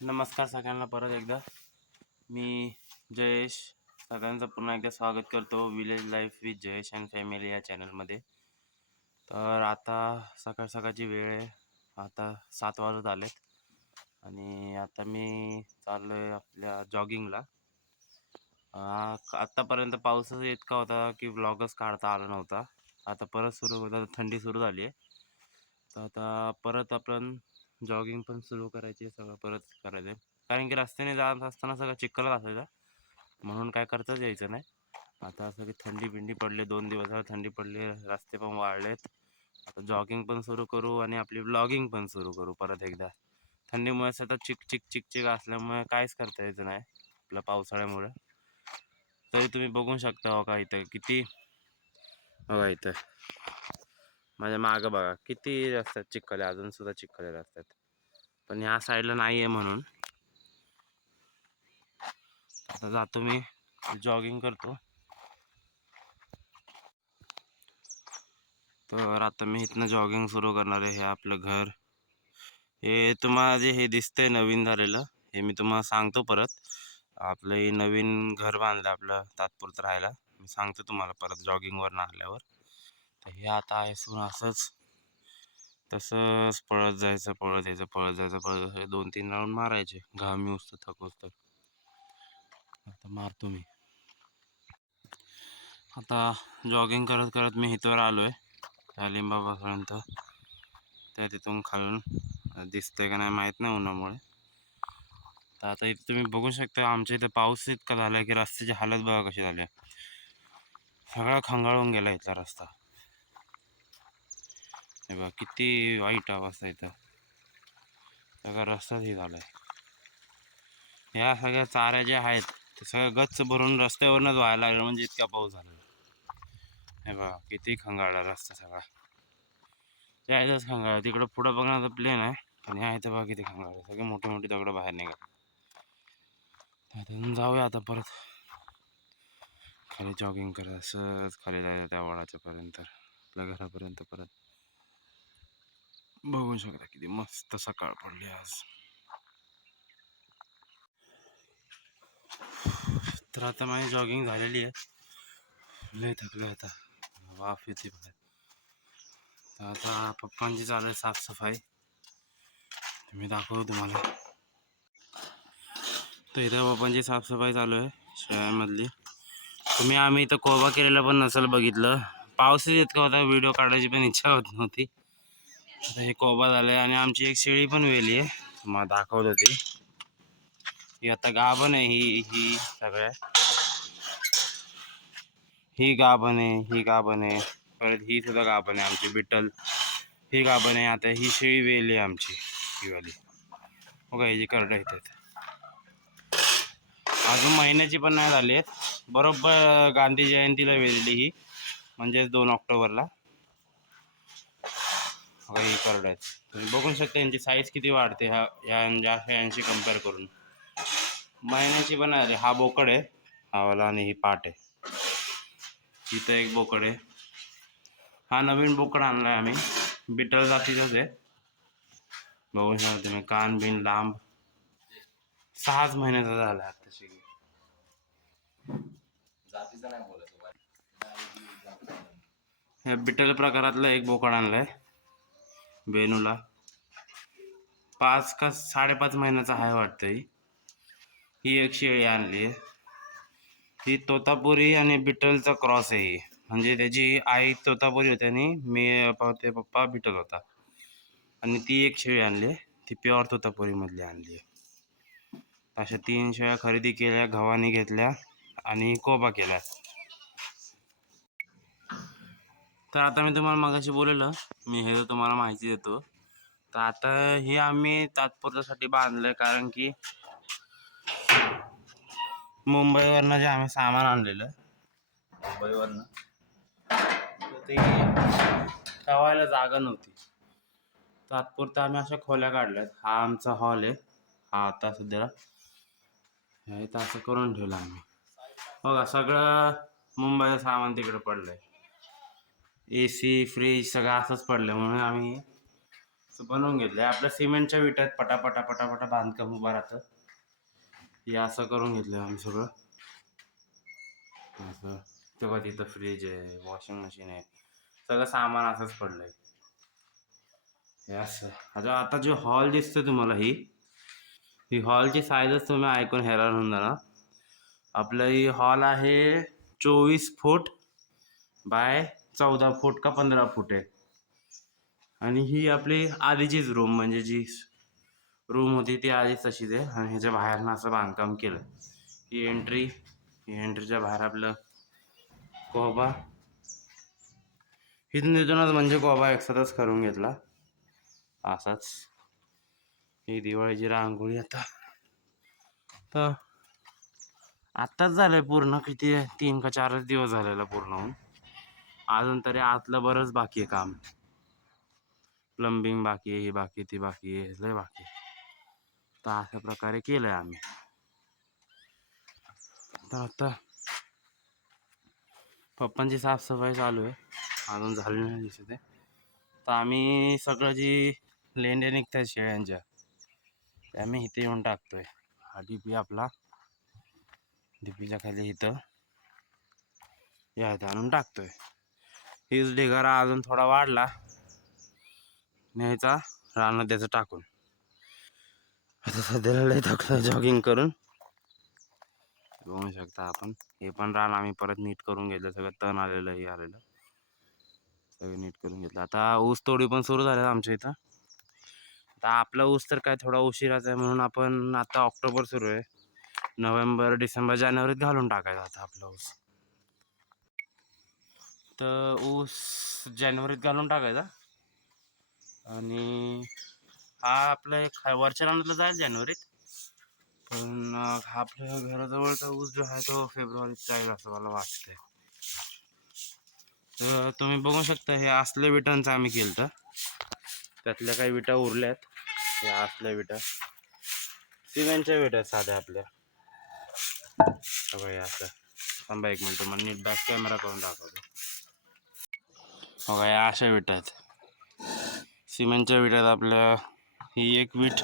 नमस्कार सगळ्यांना परत एकदा. मी जयेश सगळ्यांचं पुन्हा एकदा स्वागत करतो village life with Jayesh and family या चॅनलमध्ये. तर आता सकाळ सकाळची वेळ आहे. आता 7 वाजत आलेत आणि आता मी चाललो आहे आपल्या जॉगिंगला. आत्तापर्यंत पाऊसच इतका होता की व्लॉगच काढता आला नव्हता. आता परत सुरू होता, थंडी सुरू झाली आहे. तर आता परत आपण जॉगिंग पण सुरू करायची, सगळं परत करायचं. कारण की रस्त्याने जात असताना सगळं चिखलच असायचा, म्हणून काय करताच यायचं नाही. आता सगळी थंडी बिंडी पडली, 2 दिवस झालं थंडी पडली, रस्ते पण वाळलेत. आता जॉगिंग पण सुरू करू आणि आपली ब्लॉगिंग पण सुरू करू परत एकदा. थंडीमुळे सतत चिक चिक चिक चिक असल्यामुळे काहीच करता यायचं नाही आपल्या पावसाळ्यामुळे. तरी तुम्ही बघू शकता हो का इथं किती, बघा इथं माझ्या मागं बघा किती रस्त्यात चिखल आहे, अजून सुद्धा चिखल आहे रस्त्यात. पण ह्या साईडला नाही आहे म्हणून आता जातो मी, जॉगिंग करतो. तर आता मी इथनं जॉगिंग सुरू करणार आहे. हे आपलं घर, हे तुम्हाला जे हे दिसतंय नवीन झालेलं, हे मी तुम्हाला सांगतो परत. आपलं हे नवीन घर बांधलं आपलं तात्पुरतं राहायला, मी सांगतो तुम्हाला परत जॉगिंगवर आल्यावर. तर हे आता आहे सुन असंच तसंच पळत जायचं, पळत यायचं, पळत जायचं, पळत जायचं, 2-3 राऊंड मारायचे. घाम येऊस तर थकूस तर. आता मारतो मी. आता जॉगिंग करत करत मी इथवर आलो आहे, त्या लिंबाबापर्यंत. त्या तिथून खालून दिसतंय का नाही माहीत नाही उन्हामुळे. तर आता इथे तुम्ही बघू शकता, आमच्या इथं पाऊस इतका झाला आहे की रस्त्याची हालत बघा कशी झाली आहे. सगळा खंगाळून गेला इथला रस्ता. हे बघा किती वाईट अवस्था इथं, सगळा रस्ताच हे झाला आहे. ह्या सगळ्या चाऱ्या ज्या आहेत ते सगळं गच्च भरून रस्त्यावरनंच व्हायला लागलं, म्हणजे इतका पाऊस झाला. हे बघा किती खंगाळला रस्ता सगळा. यायचंच खंगाळ, तिकडं पुढं बघणार तर प्लेन आहे, पण ह्या इथं बघा किती खंगाळ, सगळे मोठे मोठे दगडं बाहेर निघाले. त्यातून जाऊया आता परत खाली जॉगिंग करत, असंच खाली जायचं त्या वडाच्या पर्यंत, आपल्या घरापर्यंत परत. बघू शकता किती मस्त सकाळ पडली आज. तर आता माझी जॉगिंग झालेली आहे, लय थकले आता, वाफ येते बाहेर. तर आता पप्पांची चालू आहे साफसफाई, मी दाखवतो तुम्हाला. तर इथं पप्पांची साफसफाई चालू आहे शेळ्यांमधली. आम्ही इथं कोबा केलेला पण नसेल बघितलं, पाऊसच इतका होता व्हिडिओ काढायची पण इच्छा होत नव्हती. आता हे कोबा झालं आहे आणि आमची एक शेळी पण वेली आहे, मग दाखवलं ती. ही आता गाभण आहे, ही सगळ्या, ही गाभण आहे, ही गाभण आहे, परत ही सुद्धा गाभण आहे आमची बिट्टल, ही गाभण आहे. आता ही शेळी वेली आहे आमची, ही वाली बघा, ही जी करडं येतात अजून महिन्याची पण नाही झाली आहेत. बरोबर गांधी जयंतीला वेलेली ही, म्हणजेच 2 ऑक्टोबरला. बघा ही करडं आहेत, तुम्ही बघू शकता यांची साईज किती वाढते ह्या शेळ्यांशी कम्पेअर करून. महिन्याची पण आहे. हा बोकड आहे हा वाला, आणि ही पाट आहे. इथं एक बोकड आहे, हा नवीन बोकड आणलाय आम्ही, बिटल जातीचाच आहे. बघू शकता तुम्ही, कान बिन लांब, 6च महिन्याचा झाला आत्ताशी. ह्या बिटल प्रकारातला एक बोकड आणलाय बेनूला, 5 का 5.5 महिन्याचा आहे वाटतं. ही एक शेळी आणली आहे, ही तोतापुरी आणि बिटलचा क्रॉस आहे. ही म्हणजे त्याची आई तोतापुरी होती आणि ते पप्पा बिटल होता. आणि ती एक शेळी आणली, ती प्युअर तोतापुरीमधली आणली. अशा 3 शेळ्या खरेदी केल्या, गव्हाणी घेतल्या आणि कोबा केला. तर आता मी तुम्हाला मगाशी बोललेलं, मी हे तुम्हाला माहिती देतो. तर आता हे आम्ही तात्पुरत्यासाठी बांधलं, कारण की मुंबईवरनं जे आम्ही सामान आणलेलं, मुंबईवरनं, तर ते ठेवायला जागा नव्हती. तात्पुरता आम्ही अशा खोल्या काढल्यात. हा आमचा हॉल आहे, हा आता सध्याला इथं असं करून ठेवलं आम्ही. बघा सगळं मुंबईचं सामान तिकडे पडलंय, AC फ्रीज सगळं असंच पडलं, म्हणून आम्ही बनवून घेतलंय. आपल्या सिमेंटच्या विटात पटापटा पटापटा बांधकाम उभं राहतं. हे असं करून घेतलंय आम्ही सगळं. असं तेव्हा तिथं फ्रीज आहे, वॉशिंग मशीन आहे, सगळं सामान असंच पडलंय. हे असं आता जो हॉल दिसतोय तुम्हाला, ही हॉलची साईजच तुम्ही ऐकून हैराण होऊन जाणार. आपलं ही हॉल आहे 24 फूट बाय 14 फूट का 15 फूट आहे. आणि ही आपली आधीचीच रूम, म्हणजे जी रूम होती ती आधीच तशीच आहे. आणि ह्याच्या बाहेरनं असं बांधकाम केलं. ही एंट्रीच्या बाहेर आपलं कोबा, तिथूनच म्हणजे कोबा एकसाथच करून घेतला असाच. ही दिवाळीची रांगोळी आता आत्ताच झालंय पूर्ण. किती 3 का 4च दिवस झालेला पूर्ण होऊन. अजून तरी आतलं बरंच बाकी आहे काम. प्लंबिंग बाकी आहे, ही बाकी ती बाकी आहे, लय बाकी आहे. तर अशा प्रकारे केलंय आम्ही. तर आता पप्पांची साफसफाई चालू आहे, अजून झाली नाही दिसत आहे. तर आम्ही सगळं जी लेंड्या निघतात शेळ्यांच्या, त्या आम्ही इथे येऊन टाकतोय. हा डीपी आपला, डीपीच्या खाली इथं या आणून टाकतोय. हीच ढिगारा अजून थोडा वाढला न्यायचा रानात त्याचं टाकून. आता सध्याला लय थकलं जॉगिंग करून, बघू शकता आपण. हे पण रान आम्ही परत नीट करून घेतलं, सगळं तण आलेलं हे आलेलं सगळं नीट करून घेतलं. आता ऊस तोडी पण सुरू झाले आमच्या इथं. आता आपला ऊस तर काय थोडा उशिराच आहे, म्हणून आपण आता ऑक्टोबर सुरू आहे, नोव्हेंबर डिसेंबर जानेवारीत घालून टाकायचा आता आपला ऊस. तर ऊस जानेवारीत घालून टाकायचा. आणि हा आपला एक वरच्या रानातला जाईल जानेवारीत, पण आपल्या घराजवळचा ऊस जो आहे तो फेब्रुवारीत जाईल असं मला वाटतंय. तर तुम्ही बघू शकता, हे असल्या विटांचं आम्ही केलं. तर त्यातल्या काही विटा उरल्यात. या असल्या विटा सिमेंटच्या विटा साध्या आपल्या सगळ्या. असं थांबा एक मिनिट, मला नीट बॅक कॅमेरा करून दाखवतो. बघा या अशा विटा आहेत, सिमेंटच्या विटात आपल्या. ही एक वीट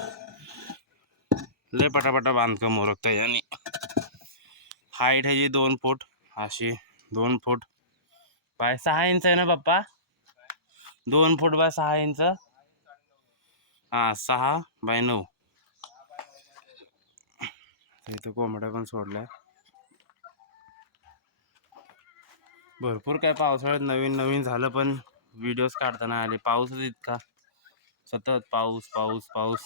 लय पटापटा बांधकाम उरकतं. आणि हाईट ह्याची 2 फूट, अशी 2 फूट बाय 6 इंच आहे ना पप्पा? 2 फूट बाय 6 इंच. हा 6 बाय 9. इथं कोंबड्या पण सोडल्या. भरपूर काय पावसाळ्यात नवीन नवीन झालं, पण व्हिडिओज काढताना आले. पाऊसच इतका सतत पाऊस पाऊस पाऊस.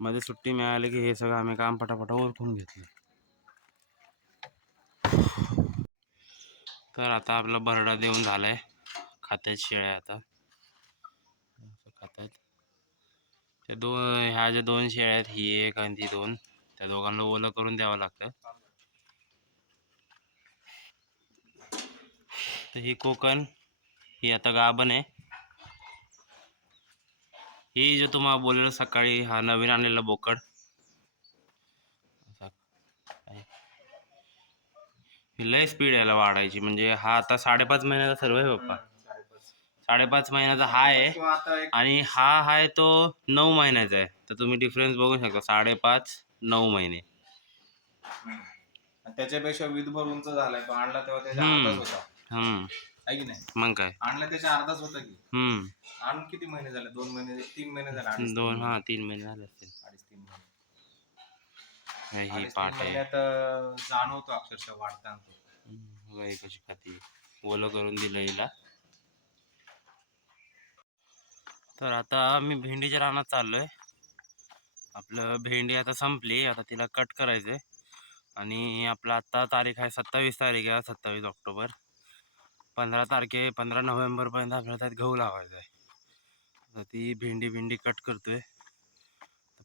मध्ये सुट्टी मिळाली की हे सगळं आम्ही काम पटापटा ओळखून घेतलं. तर आता आपला भरडा देऊन झालाय, खात्यात शेळ्या आता खात्यात. त्या ह्या ज्या 2 शेळ्या आहेत, ही एक आणि ती 2, त्या दोघांना ओलं करून द्यावं लागतं. तर ही कोकण, ही आता गाभण आहे. ही जो तुम्हाला बोललेलो सकाळी, हा नवीन आणलेला बोकड. ही लय स्पीड याला वाढायची, म्हणजे हा आता 5.5 महिन्याचा सर्व आहे पप्पा. 5.5 महिन्याचा हा आहे, आणि हा आहे तो 9 महिन्याचा आहे. तर तुम्ही डिफरन्स बघू शकता, 5.5 9 महिने. त्याच्यापेक्षा विधभर उंच झालाय. तो आणला तेव्हा त्याच्या अर्धाच होता. आहे की नाही? मग काय आणला त्याच्या अर्धाच होता की. आणून किती महिने झाले? 2 महिने 3 महिने झाले. 3 महिने झाले असतील. 3 महिने. ही पाठ आहे, जाणवतो अक्षरशः वाढताना. गाय कशी खाती. ओलं करून दिलं हिला. तर आता मी भेंडीच्या रानात चाललोय. आपलं भेंडी आता संपली, आता तिला कट करायचंय. आणि आपलं आता तारीख आहे 27 तारीख आहे, 27 ऑक्टोबर. 15 नोव्हेंबरपर्यंत आपल्याला त्यात गहू लावायचा आहे. तर ती भेंडी कट करतोय.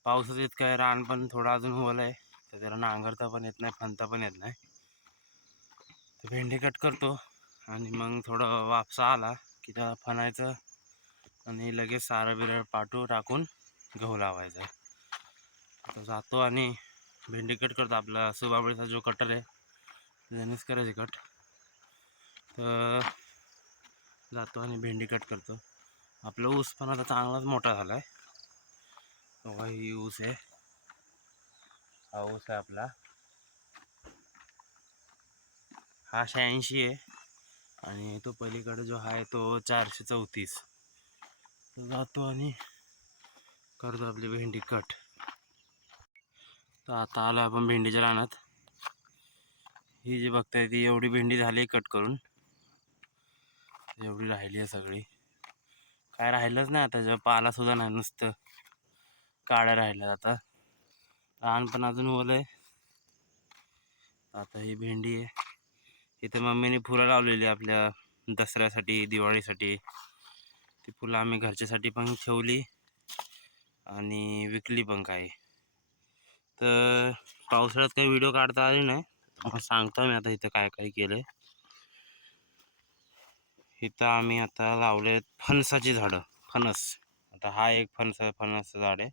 पावसाचं इतकं आहे, रान पण थोडं अजून ओलं आहे, तर त्याला नांगरता पण येत नाही, फणता पण येत नाही. तर भेंडी कट करतो, आणि मग थोडं वापसा आला की त्याला फणायचं, आणि लगेच सारं बिरं टाकून गहू लावायचा. आता जातो आणि भेंडी कट करतो. आपला सुबाबळीचा जो कटर आहे त्यानेच करायचे कट. तर जातो आणि भेंडी कट करतो. आपला ऊस पण आता चांगलाच मोठा झालाय. बघा ही ऊस आहे, हा ऊस आहे आपला, हा 86 आहे आणि तो पलीकडे जो आहे तो 434. जातो आणि करतो आपली भेंडी कट. तर आता आलो आपण भेंडीच्या रानात. ही जी बघताय ती एवढी भेंडी झाली कट करून, एवढी राहिली आहे सगळी. काय राहिलंच नाही आता, जेव्हा पाला सुद्धा नाही, नुसतं काड्या राहिल्या. आता रान पण अजून ओलं आहे. आता ही भेंडी आहे, इथे मम्मीने फुलं लावलेली आपल्या दसऱ्यासाठी, दिवाळीसाठी. ती फुलं आम्ही घरच्यासाठी पण ठेवली आणि विकली पण काही. तर पावसाळ्यात काही व्हिडिओ काढता आले नाही, मग सांगतो मी आता इथं काय काय केलंय. इथं आम्ही आता लावले फणसाची झाडं, फणस. आता हा एक फणसाचं झाड आहे.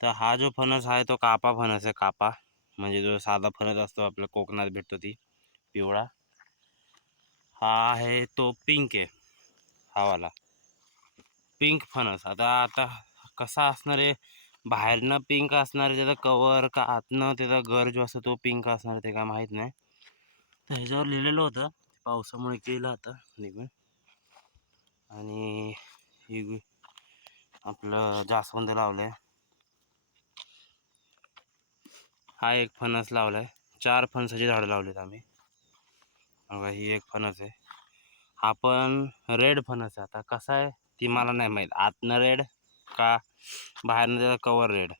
तर हा जो फणस आहे तो कापा फणस आहे, कापा म्हणजे जो साधा फणस असतो आपल्या कोकणात भेटतो ती पिवळा. हा आहे तो पिंक आहे, हा वाला पिंक फणस. आता आता कसा असणार आहे, बाहेरनं पिंक असणार आहे त्याचा कवर, का आतनं त्याचा गर जो असतो तो पिंक असणार ते काय माहीत नाही. तर ह्याच्यावर लिहिलेलं होतं, पावसामुळे केलं आता निघून. आणि ही आपलं जास्वंद लावलंय, हा एक फणस लावलाय. 4 फणसाची झाडं लावलीत आम्ही. बघा ही एक फणस आहे, हा पण रेड फणस आहे. आता कसा आहे ती मला नाही माहीत, आतनं रेड का बाहेरनं त्याचा कवर रेड.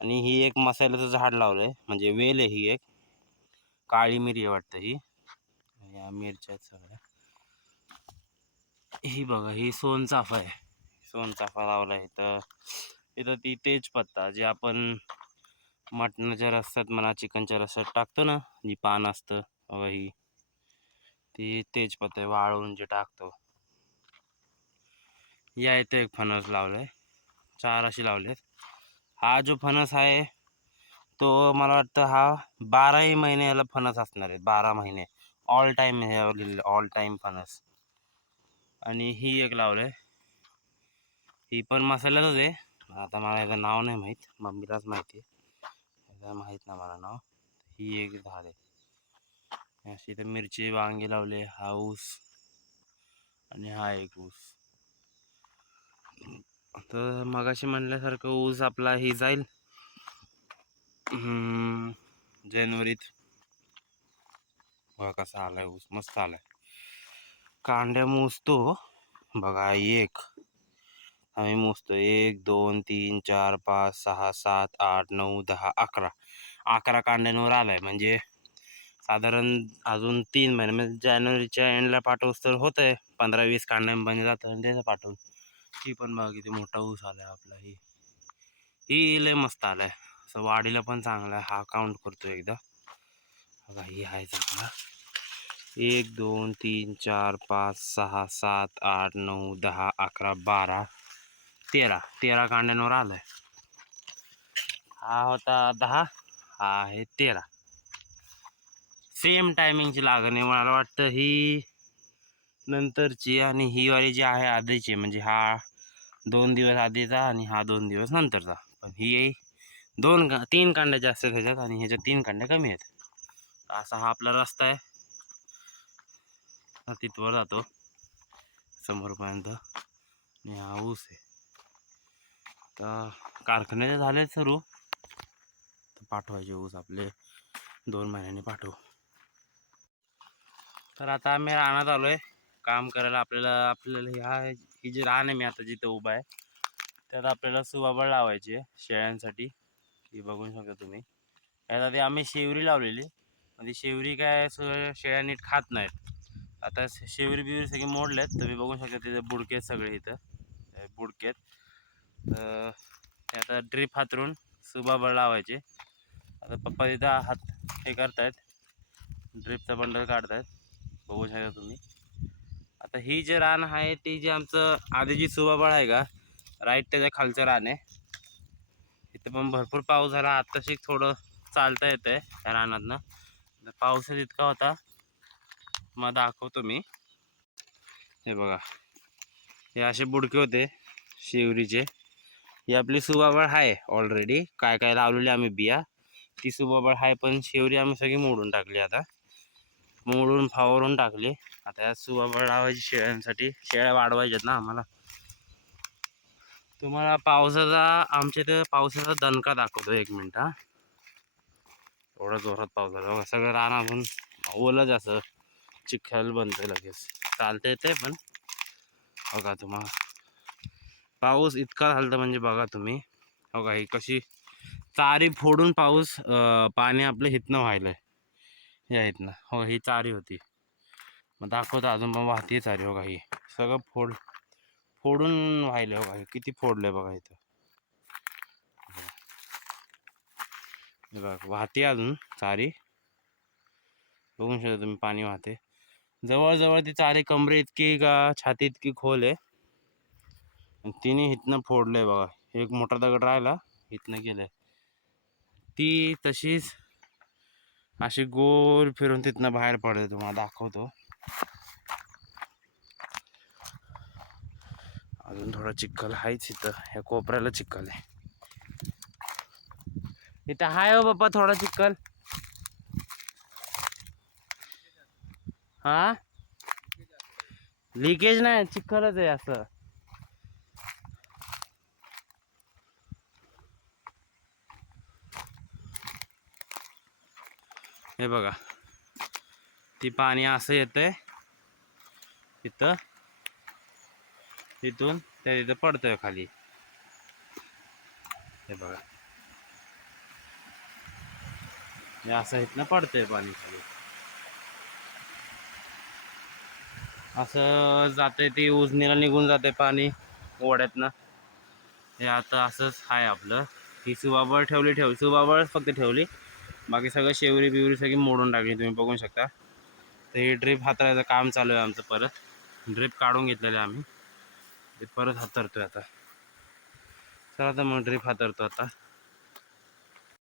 आणि ही एक मसाल्याचं झाड लावलंय, म्हणजे वेल आहे ही एक, काळी मिरी आहे वाटतं ही. या मिरच्या सगळ्या. ही बघा ही सोनचाफा आहे, सोनचाफा लावला आहे. तर इथं ती तेजपत्ता जे आपण मटणाच्या रस्त्यात म्हणा, चिकनच्या रस्त्यात टाकतो ना, जी पान असतं बघा, ही ती तेजपत्ता वाळवून जे टाकतो. या इथे एक फणस लावलंय, 4 अशी लावलेत. हा जो फणस आहे तो मला वाटतं हा 12ही महिने याला फणस असणार आहे, 12 महिने ऑल टाईम लिहिलेलं, ऑल टाईम फणस. आणि ही एक लावलंय, ही पण मसाल्यातच आहे. आता मला याचं नाव नाही माहीत, मम्मीलाच माहिती आहे, याचं माहीत नाही मला नाव. ही एक झाड आहे. अशी तर मिरची, वांगी लावले, हा ऊस आणि हा एक ऊस. तर मगाशी म्हणल्यासारखं ऊस आपला ही जाईल जानेवारीत. बघा कसा आलाय ऊस, मस्त आलाय. कांड्या मोजतो बघा, एक आम्ही मोजतो 1 2 3 4 5 6 7 8 9 10 11 कांड्यांवर आलाय. म्हणजे साधारण अजून 3 महिने, म्हणजे जानेवारीच्या एंडला पाठवूस तर होत आहे 15-20 कांड्यांपर्यंत जातं. आणि त्याचं पाठवून ही पण बघा किती मोठा ऊस आलाय आपला. ही लय मस्त आलाय, असं वाढीला पण चांगला आहे. हा काउंट करतो एकदा बघा, ही आहे चांगला. 1 2 3 4 5 6 7 8 9 10 11 12 13 कांड्यांवर आलाय. हा होता 10, हा आहे 13. सेम टायमिंगची लागण आहे मला वाटतं ही नंतरची, आणि ही वाली जी आहे आधीची, म्हणजे हा 2 दिवस आधीचा आणि हा 2 दिवस नंतरचा. पण ही 3 कांड्या जास्त ह्याच्यात आणि ह्याच्यात 3 कांड्या कमी आहेत. असा हा आपला रस्ता आहे, तिथवर जातो समोरपर्यंत. आणि हा ऊस आहे. तर कारखान्याचे झाले सुरू, तर पाठवायचे ऊस आपले 2 महिन्यांनी पाठवू. तर आता आम्ही रानात आलोय काम करायला. आपल्याला ही जी रान आहे, मी आता जिथं उभा आहे त्यात आपल्याला सुवाबळ लावायची आहे शेळ्यांसाठी. ही बघू शकता तुम्ही. यासाठी आम्ही शेवरी लावलेली, म्हणजे शेवरी काय शेळ्या नीट खात नाहीत. आता शेवरी बिवरी सगळे मोडलेत. तुम्ही बघू शकता तिथे बुडके सगळे, इथं बुडकेत. तर आता ड्रीप हातरून सुबाबळ लावायचे. आता पप्पा तिथं हात हे करतायत, ड्रीपचा बंडल काढतायत, बघू शकता तुम्ही. आता ही जे रान आहे ती जी आमचं आधीची सुबाबळ आहे का, राईट त्याच्या खालचं रान आहे. इथं पण भरपूर पाऊस झाला, आत्ताशी थोडं चालता येतंय या रानातनं. पाऊस इतका होता, मग दाखवतो मी. हे बघा हे असे बुडके होते शेवरीचे. ही आपली सुबाबळ आहे ऑलरेडी, काय काय लावलेली आम्ही बिया, ती सुबाबळ आहे, पण शेवरी आम्ही सगळी मोडून टाकली. आता मोडून फावरून टाकली. आता या सुबाबळ लावायची शेळ्यांसाठी, शेळ्या वाढवायच्यात ना आम्हाला. तुम्हाला पावसाचा, आमच्या इथं पावसाचा दणका दाखवतो, 1 मिनिट हा. एवढा जोरात पाऊस झाला बघा, सगळं रानातून ओलंच असं चिखल बनतंय लगेच. चालता येते पण बघा, तुम्हाला पाऊस इतका झाला म्हणजे बघा तुम्ही. बघा ही कशी चारी फोडून पाऊस, पाणी आपलं हितनं व्हायलंय या इथनं. हो, ही चारी होती, मग दाखवतो अजून पण वाहती चारी. बघा ही सगळं फोडून व्हायलंय. बघा किती फोडलंय बघा इथं. बघा वाहते अजून चारी, बघू शकता तुम्ही, पाणी वाहते. जवळजवळ ती चारी कमरे इतकी का छाती इतकी खोल आहे. तिने इथनं फोडलंय बघा. एक मोठा दगड राहिला, इथनं गेलंय. ती तशीच अशी गोल फिरून तिथनं बाहेर पडते. तुम्हाला दाखवतो. अजून थोडा चिखल आहेच इथं, ह्या कोपऱ्याला चिखल आहे. इथं हाय हो बाप्पा थोडा चिखल. हा, लिकेज नाही, चिखलच आहे असं. हे बघा, ती पाणी असं येतंय इथं, इथून त्या तिथं पडतंय खाली. हे बघा, हे असं इथनं पडतंय पाणी खाली, असं जाते. ती उजनीला निघून जाते पाणी ओढ्यातनं. हे आता असंच आहे आपलं. ही सुबाबळ ठेवली, सुबाबळ फक्त ठेवली, बाकी सगळं शेवरी बिवरी सगळी मोडून टाकली. तुम्ही बघू शकता. तर हे ड्रीप हाताळायचं काम चालू आहे आमचं. परत ड्रीप काढून घेतलेलं आम्ही, ते परत हातरतोय आता. चला तर मग ड्रीप हातरतो आता.